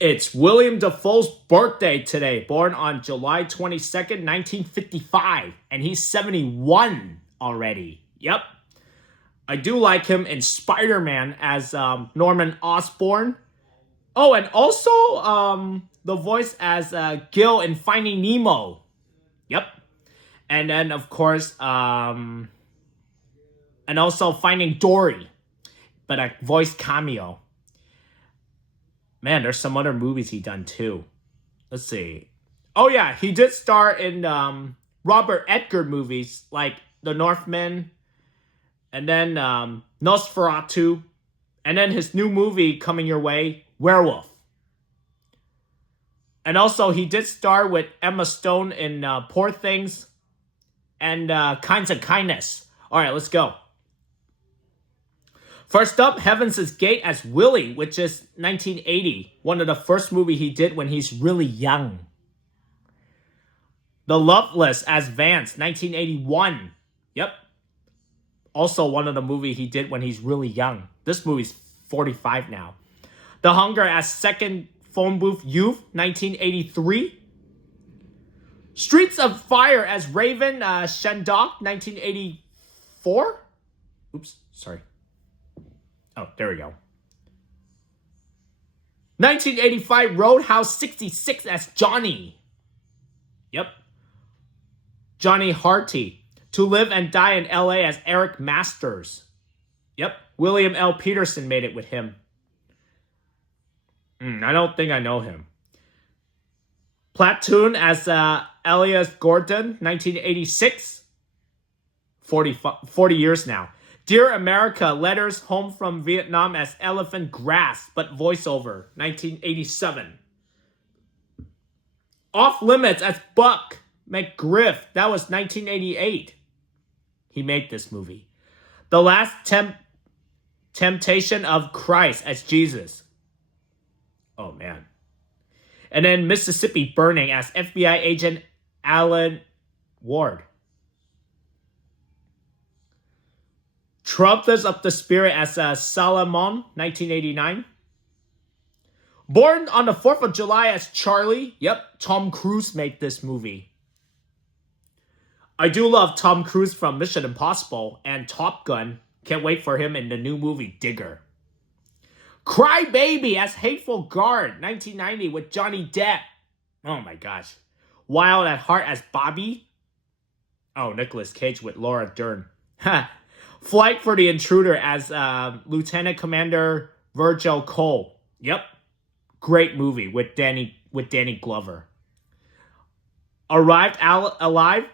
It's Willem Dafoe's birthday today, born on July 22nd, 1955, and he's 71 already. Yep. I do like him in Spider-Man as Norman Osborn. Oh, and also the voice as Gil in Finding Nemo. Yep. And then, of course, and also Finding Dory, but a voice cameo. Man, there's some other movies he done too. Let's see. Oh yeah, he did star in Robert Edgar movies like The Northman, and then Nosferatu, and then his new movie coming your way, Werewolf. And also he did star with Emma Stone in Poor Things and Kinds of Kindness. All right, let's go. First up, Heaven's Gate as Willie, which is 1980. One of the first movie he did when he's really young. The Loveless as Vance, 1981. Yep. Also one of the movie he did when he's really young. This movie's 45 now. The Hunger as Second Phone Booth Youth, 1983. Streets of Fire as Raven Shandok, 1984. Oops, sorry. Oh, there we go. 1985 Roadhouse 66 as Johnny. Yep. Johnny Harty. To Live and Die in LA as Eric Masters. Yep. William L. Peterson made it with him. I don't think I know him. Platoon as Elias Gordon, 1986. 40 years now. Dear America, Letters Home from Vietnam as Elephant Grass, but voiceover, 1987. Off Limits as Buck McGriff, that was 1988. He made this movie. The Last Temptation of Christ as Jesus. Oh, man. And then Mississippi Burning as FBI agent Alan Ward. Trumpets of the Spirit as Salomon, 1989. Born on the 4th of July as Charlie. Yep, Tom Cruise made this movie. I do love Tom Cruise from Mission Impossible and Top Gun. Can't wait for him in the new movie Digger. Cry Baby as Hateful Guard, 1990 with Johnny Depp. Oh my gosh. Wild at Heart as Bobby. Oh, Nicolas Cage with Laura Dern. Flight for the Intruder as Lieutenant Commander Virgil Cole. Yep. Great movie with Danny Glover. Arrived Alive,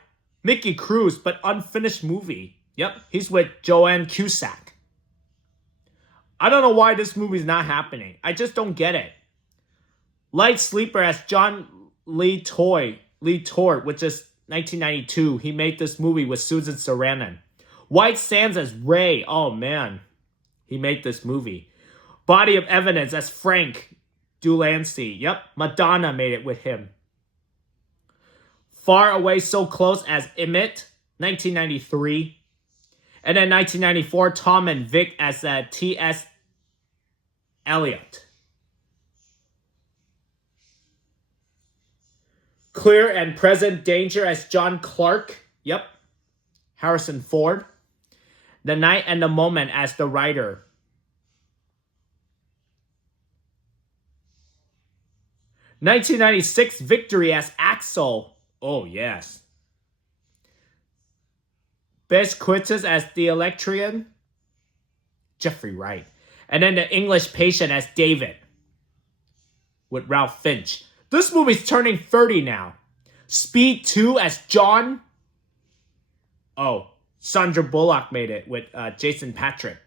Mickey Cruz, but unfinished movie. Yep, he's with Joanne Cusack. I don't know why this movie's not happening. I just don't get it. Light Sleeper as John Lee Tort, which is 1992. He made this movie with Susan Sarandon. White Sands as Ray. Oh, man. He made this movie. Body of Evidence as Frank Delancey. Yep. Madonna made it with him. Far Away So Close as Emmett. 1993. And then 1994, Tom and Vic as T.S. Eliot. Clear and Present Danger as John Clark. Yep. Harrison Ford. The Night and the Moment as the writer. (1996) Victory as Axel. Oh, yes. Best Quintus as the Electrian. Jeffrey Wright. And then The English Patient as David. With Ralph Finch. This movie's turning 30 now. Speed 2 as John. Oh, Sandra Bullock made it with Jason Patrick.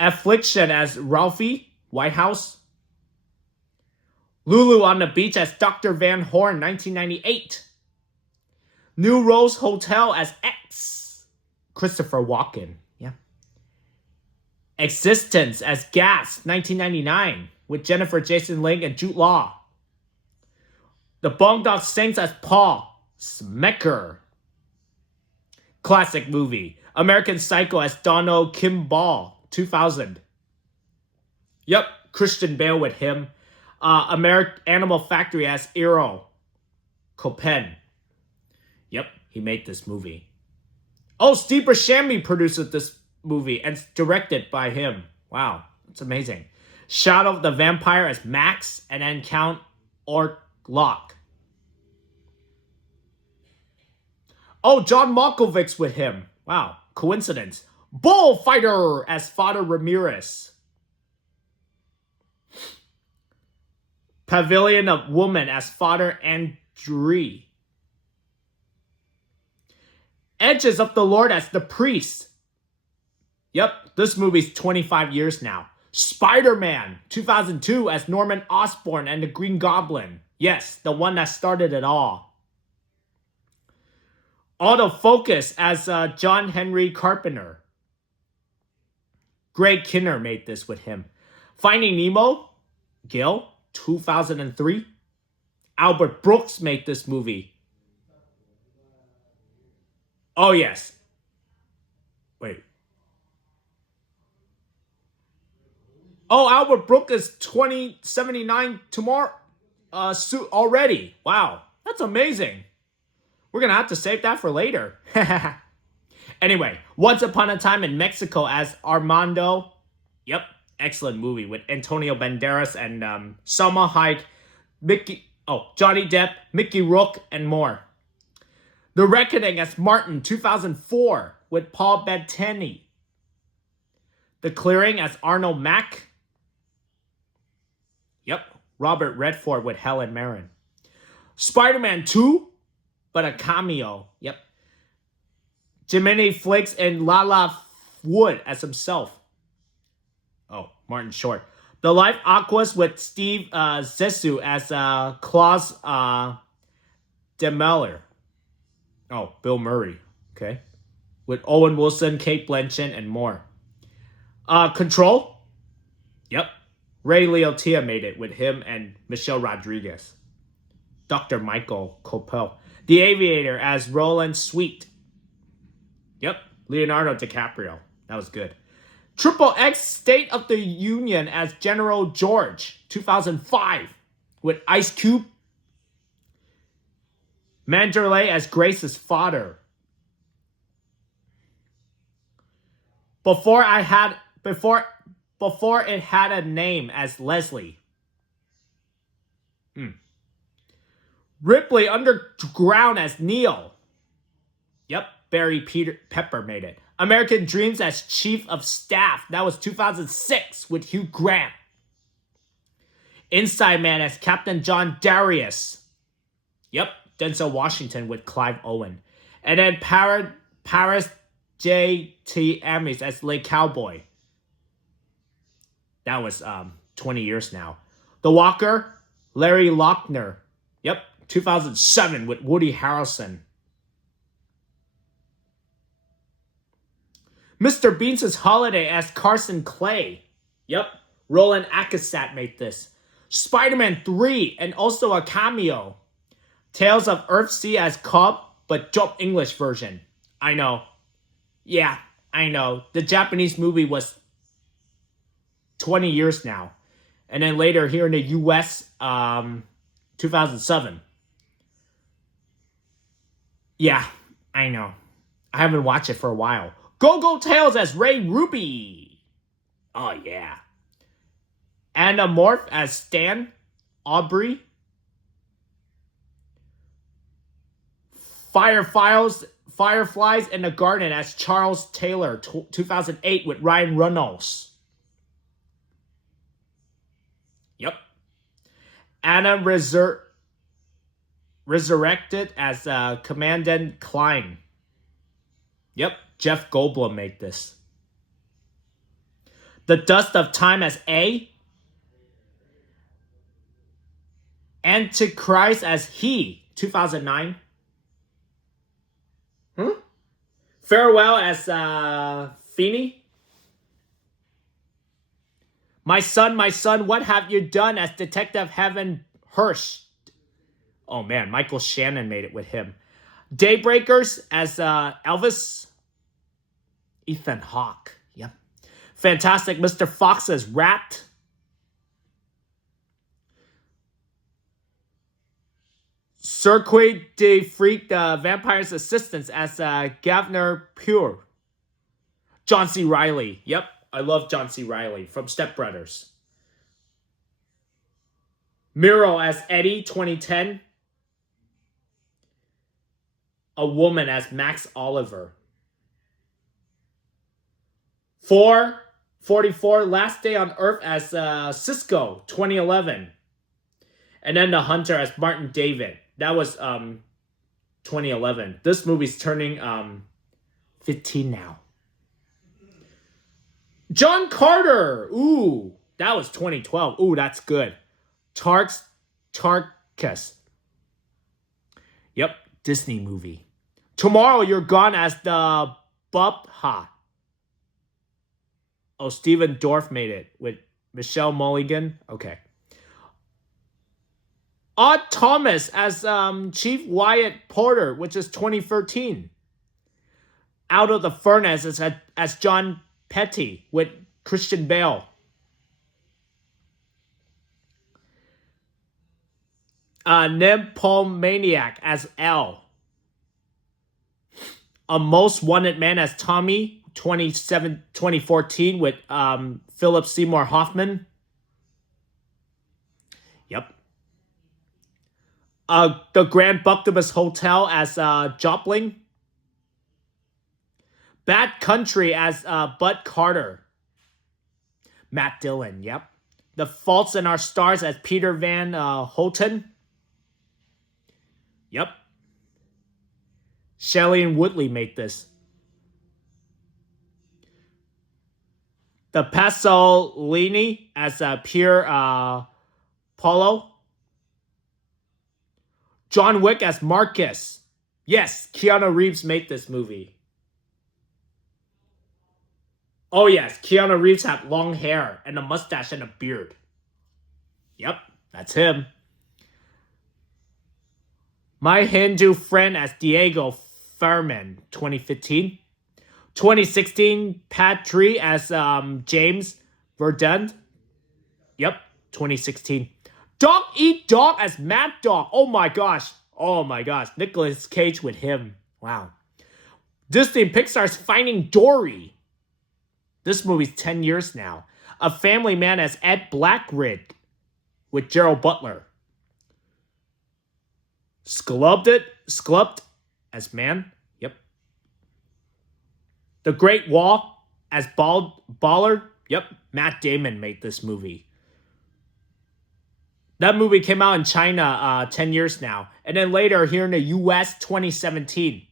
Affliction as Ralphie Whitehouse. Lulu on the Beach as Dr. Van Horn, 1998. New Rose Hotel as X. Christopher Walken. Yeah. Existence as Gas, 1999. With Jennifer Jason Leigh and Jude Law. The Boondock Saints as Paul Smecker. Classic movie. American Psycho as Donald Kimball, 2000. Yep, Christian Bale with him. Animal Factory as Eero Copen. Yep, he made this movie. Oh, Steve Buscemi produced this movie and it's directed by him. Wow, that's amazing. Shadow the Vampire as Max, and then Count Orlok. Oh, John Malkovich with him. Wow, coincidence. Bullfighter as Father Ramirez. Pavilion of Woman as Father Andre. Edges of the Lord as the priest. Yep, this movie's 25 years now. Spider-Man 2002 as Norman Osborn and the Green Goblin. Yes, the one that started it all. Autofocus as John Henry Carpenter. Greg Kinnear made this with him. Finding Nemo, Gil, 2003. Albert Brooks made this movie. Oh, yes. Wait. Oh, Albert Brooks is 2079 tomorrow already. Wow, that's amazing. We're going to have to save that for later. Anyway, Once Upon a Time in Mexico as Armando. Yep, excellent movie with Antonio Banderas and Salma Hayek, Johnny Depp, Mickey Rourke, and more. The Reckoning as Martin, 2004, with Paul Bettany. The Clearing as Arnold Mack. Yep, Robert Redford with Helen Mirren. Spider-Man 2, but a cameo. Yep. Jiminy Flakes and Lala Wood as himself. Oh, Martin Short. The Life Aquas with Steve Zissou as Klaus Demeller. Oh, Bill Murray. Okay. With Owen Wilson, Kate Blanchett, and more. Control? Yep. Ray Liotta made it with him and Michelle Rodriguez. Dr. Michael Coppel. The Aviator as Roland Sweet. Yep. Leonardo DiCaprio. That was good. Triple X State of the Union as General George. 2005. With Ice Cube. Manderley as Grace's father. Before it had a name as Leslie. Ripley Underground as Neil. Yep, Barry Pepper made it. American Dreams as Chief of Staff. That was 2006 with Hugh Grant. Inside Man as Captain John Darius. Yep, Denzel Washington with Clive Owen. And then Paris J.T. Amis as Lake Cowboy. That was 20 years now. The Walker, Larry Lochner. Yep, 2007 with Woody Harrelson. Mr. Beans' Holiday as Carson Clay. Yep, Roland Atkinson made this. Spider-Man 3 and also a cameo. Tales of Earthsea as Cobb, but dub English version. I know. Yeah, I know. The Japanese movie was 20 years now. And then later here in the US, 2007. Yeah, I know. I haven't watched it for a while. Go-Go Tales as Ray Ruby. Oh, yeah. Anamorph as Stan Aubrey. Fireflies in the Garden as Charles Taylor, 2008 with Ryan Reynolds. Yep. Anna Resurrected as Commandant Klein. Yep, Jeff Goldblum made this. The Dust of Time as A. Antichrist as He, 2009. Farewell as Feeney. My son, what have you done as Detective Heaven Hirsch? Oh man, Michael Shannon made it with him. Daybreakers as Elvis. Ethan Hawke. Yep. Fantastic Mr. Fox as Rat. Circuit de Freak, the vampire's assistant as Gavner Pure. John C. Reilly. Yep, I love John C. Reilly from Step Brothers. Miro as Eddie, 2010. A Woman as Max Oliver. 444, Last Day on Earth as Cisco, 2011. And then The Hunter as Martin David. That was 2011. This movie's turning 15 now. John Carter. Ooh, that was 2012. Ooh, that's good. Tarkus. Yep, Disney movie. Tomorrow You're Gone as the Bubha. Oh, Stephen Dorff made it with Michelle Mulligan. Okay. Odd Thomas as Chief Wyatt Porter, which is 2013. Out of the Furnace as John Petty with Christian Bale. Nymphomaniac as L. A Most Wanted Man as Tommy, 2014 with Philip Seymour Hoffman. Yep. The Grand Buctabus Hotel as Jopling. Bad Country as Bud Carter. Matt Dillon, yep. The Faults in Our Stars as Peter Van Houten. Yep. Shailene Woodley made this. The Pasolini as Pierre Paulo. John Wick as Marcus. Yes, Keanu Reeves made this movie. Oh yes, Keanu Reeves had long hair and a mustache and a beard. Yep, that's him. My Hindu Friend as Diego Fairman, 2015. 2016, Patry as James Verdun. Yep, 2016. Dog Eat Dog as Mad Dog. Oh my gosh. Nicolas Cage with him. Wow. Disney and Pixar's Finding Dory. This movie's 10 years now. A Family Man as Ed Blackridge with Gerald Butler. Sclubbed as Man. Yep. The Great Wall as Baller. Yep. Matt Damon made this movie. That movie came out in China 10 years now. And then later here in the US, 2017.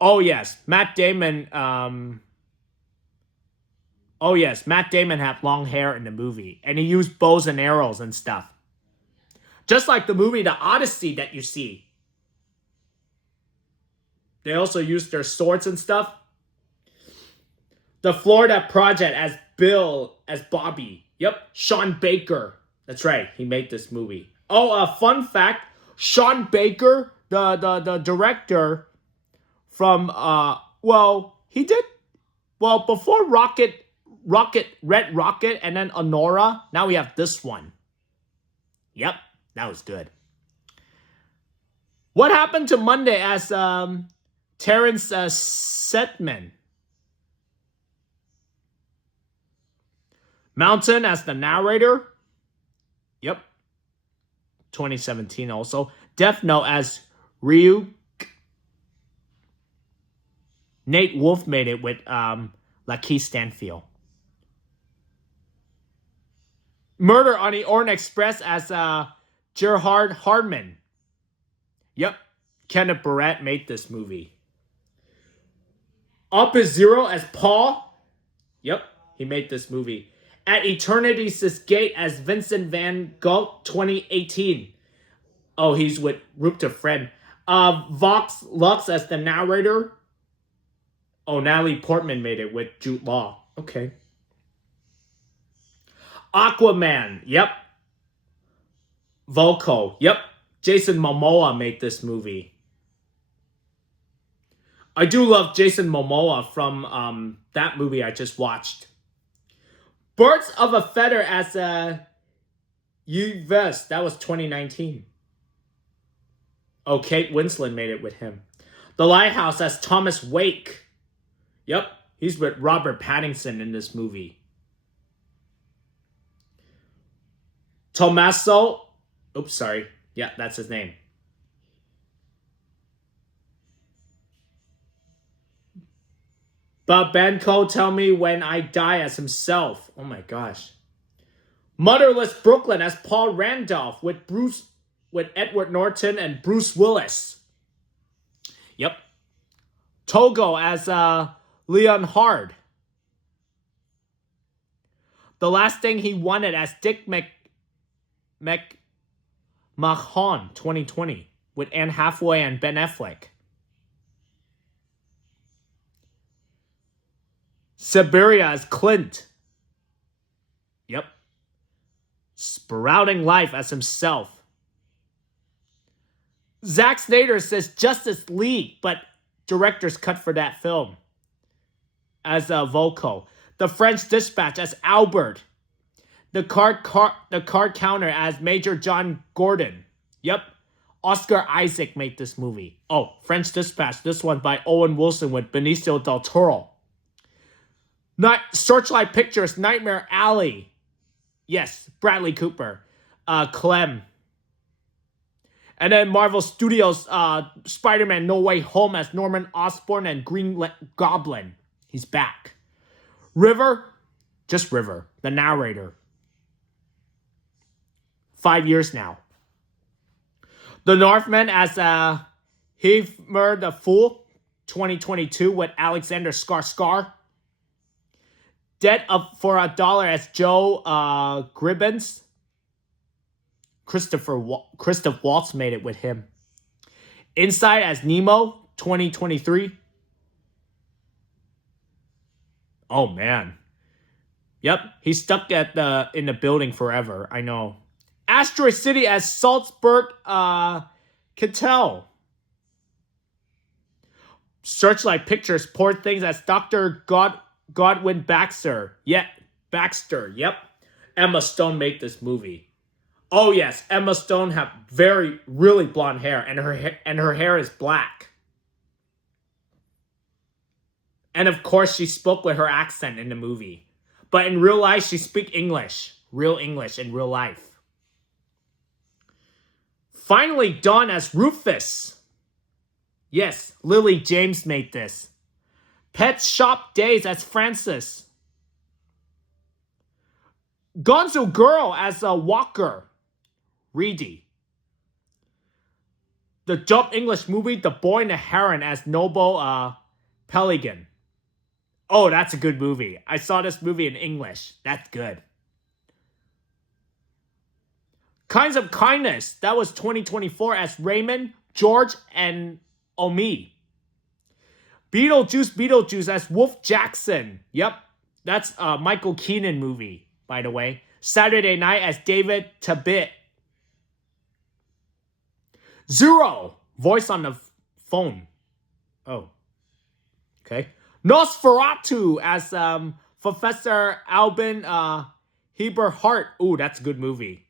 Oh yes, Matt Damon. Matt Damon had long hair in the movie. And he used bows and arrows and stuff. Just like the movie The Odyssey that you see. They also used their swords and stuff. The Florida Project as Bill, as Bobby. Yep, Sean Baker. That's right, he made this movie. Oh, fun fact, Sean Baker, the director from, before Red Rocket, and then Honora, now we have this one. Yep, that was good. What happened to Monday as Terrence Setman? Mountain as the narrator. Yep. 2017 also. Death Note as Ryu. Nate Wolff made it with Lakeith Stanfield. Murder on the Orient Express as Gerhard Hardman. Yep. Kenneth Branagh made this movie. Up is Zero as Paul. Yep. He made this movie. At Eternity's Gate as Vincent Van Gogh, 2018. Oh, he's with Rupert Friend. Vox Lux as the narrator. Oh, Natalie Portman made it with Jude Law. Okay. Aquaman. Yep. Volko. Yep. Jason Momoa made this movie. I do love Jason Momoa from that movie I just watched. Birds of a Feather as Yves. That was 2019. Oh, Kate Winslet made it with him. The Lighthouse as Thomas Wake. Yep, he's with Robert Pattinson in this movie. Tommaso. Oops, sorry. Yeah, that's his name. Babenko, Tell Me When I Die as himself. Oh my gosh. Motherless Brooklyn as Paul Randolph with Edward Norton and Bruce Willis. Yep. Togo as Leon Hard. The Last Thing He Wanted as Dick McMahon 2020 with Anne Hathaway and Ben Affleck. Siberia as Clint. Yep. Sprouting Life as himself. Zack Snyder says Justice League, but director's cut for that film as Volko. The French Dispatch as Albert. The card counter as Major John Gordon. Yep. Oscar Isaac made this movie. Oh, French Dispatch. This one by Owen Wilson with Benicio del Toro. Searchlight Pictures, Nightmare Alley. Yes, Bradley Cooper. Clem. And then Marvel Studios, Spider-Man No Way Home as Norman Osborn and Green Goblin. He's back. River, just River, the narrator. 5 years now. The Northman as Heathmer the Fool, 2022 with Alexander Skarsgård. Dead Up for a Dollar as Joe Gribbins. Christoph Waltz made it with him. Inside as Nemo, 2023. Oh man. Yep, he's stuck in the building forever. I know. Asteroid City as Salzburg Kittel. Searchlight Pictures, Poor Things as Dr. Godwin Baxter. Yeah, Baxter. Yep. Emma Stone made this movie. Oh yes, Emma Stone have really blonde hair, and her hair is black. And of course, she spoke with her accent in the movie. But in real life, she speaks English. Real English in real life. Finally Dawn as Rufus. Yes, Lily James made this. Pet Shop Days as Francis. Gonzo Girl as Walker. Reedy. The dub English movie The Boy and the Heron as Noble Pelican. Oh, that's a good movie. I saw this movie in English. That's good. Kinds of Kindness. That was 2024 as Raymond, George, and Omi. Beetlejuice as Wolf Jackson. Yep. That's a Michael Keaton movie, by the way. Saturday Night as David Tabit. Zero. Voice on the phone. Oh. Okay. Nosferatu as Professor Albin Heberhart. Ooh, that's a good movie.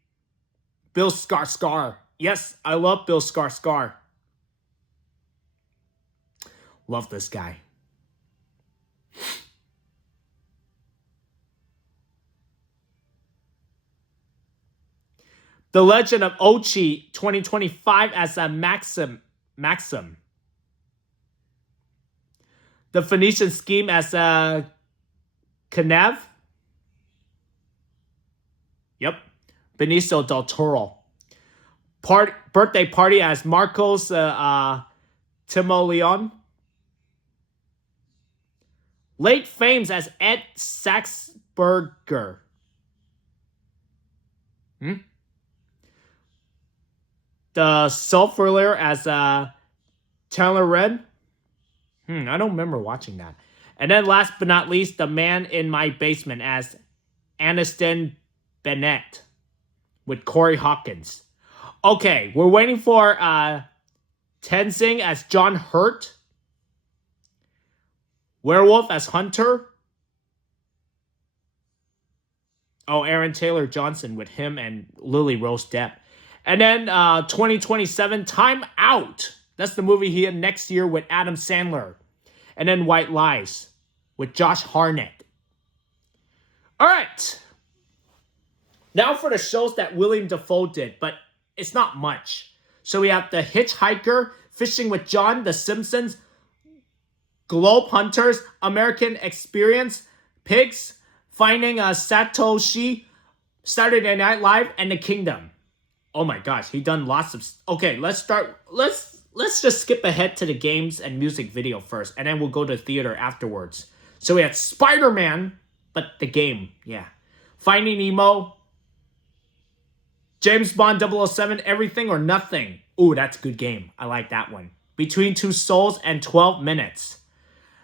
Bill Skarsgård. Yes, I love Bill Skarsgård. Love this guy. The Legend of Ochi 2025 as a Maxim. The Phoenician Scheme as a Kanav. Yep. Benicio del Toro. Birthday Party as Marcos Timoleon. Late Fames as Ed Saxberger. The Self-Thriller as Taylor Red. I don't remember watching that. And then last but not least, The Man in My Basement as Aniston Bennett with Corey Hawkins. Okay, we're waiting for Tenzing as John Hurt. Werewolf as Hunter. Oh, Aaron Taylor Johnson with him and Lily Rose Depp. And then 2027, Time Out. That's the movie he had next year with Adam Sandler. And then White Lies with Josh Hartnett. All right. Now for the shows that Willem Dafoe did, but it's not much. So we have The Hitchhiker, Fishing with John, The Simpsons, Globe Hunters, American Experience, Pigs, Finding Satoshi, Saturday Night Live, and The Kingdom. Oh my gosh, he done lots of... Okay, let's just skip ahead to the games and music video first, and then we'll go to theater afterwards. So we had Spider-Man, but the game, yeah. Finding Nemo, James Bond 007, Everything or Nothing. Ooh, that's a good game. I like that one. Between Two Souls and 12 Minutes.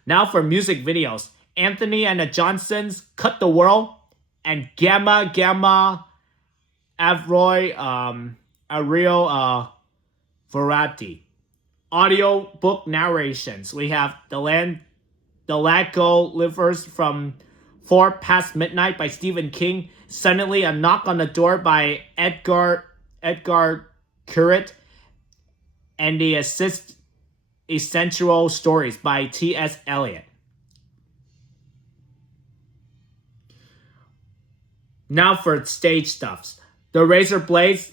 Now for music videos. Anthony and the Johnsons, Cut the World, and Gamma Avroy Ariel Verratti. Audio book narrations. We have The Lago Livers from 4 Past Midnight by Stephen King. Suddenly a Knock on the Door by Edgar Currit. And The Essential Stories by T.S. Eliot. Now for stage stuffs. The Razor Blades,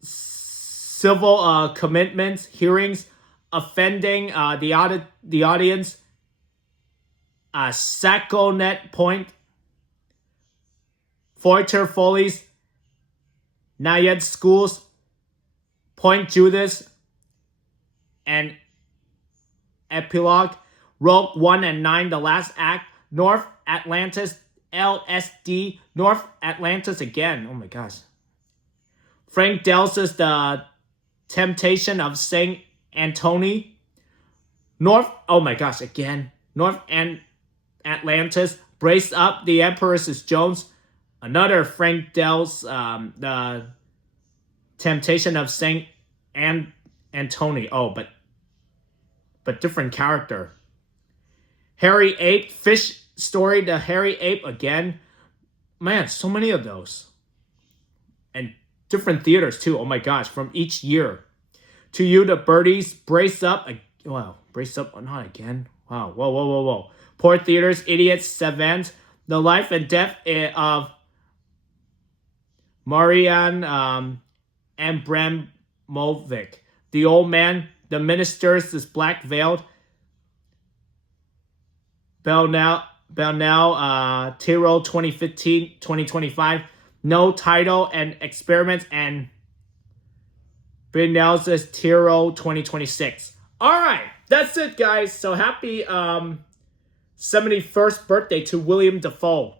Civil Commitments, Hearings, Offending the Audience, Saconet Point, Foiter Follies, Nayad Schools, Point Judas, and Epilogue, Rogue 1 and 9, The Last Act, North Atlantis, LSD, North Atlantis again, oh my gosh. Frank Dell's The Temptation of Saint Antony, North, oh my gosh, again, North and Atlantis, Brace Up, The Empress is Jones, another Frank Dell's The Temptation of Saint Antony, oh, but different character. Harry Ape, Fish Story, The Harry Ape again. Man, so many of those. And different theaters too, oh my gosh, from each year. To You, The Birdies, Brace Up, wow, Brace Up, not again. Wow, whoa. Poor Theaters, Idiots, Savant, The Life and Death of Marian Abramovic, The Old Man, The Ministers is Black Veiled, Bell Now, Tyrrell 2015-2025, No Title and Experiments, and Brynell's Tyrrell 2026. Alright, that's it guys. So happy 71st birthday to Willem Dafoe.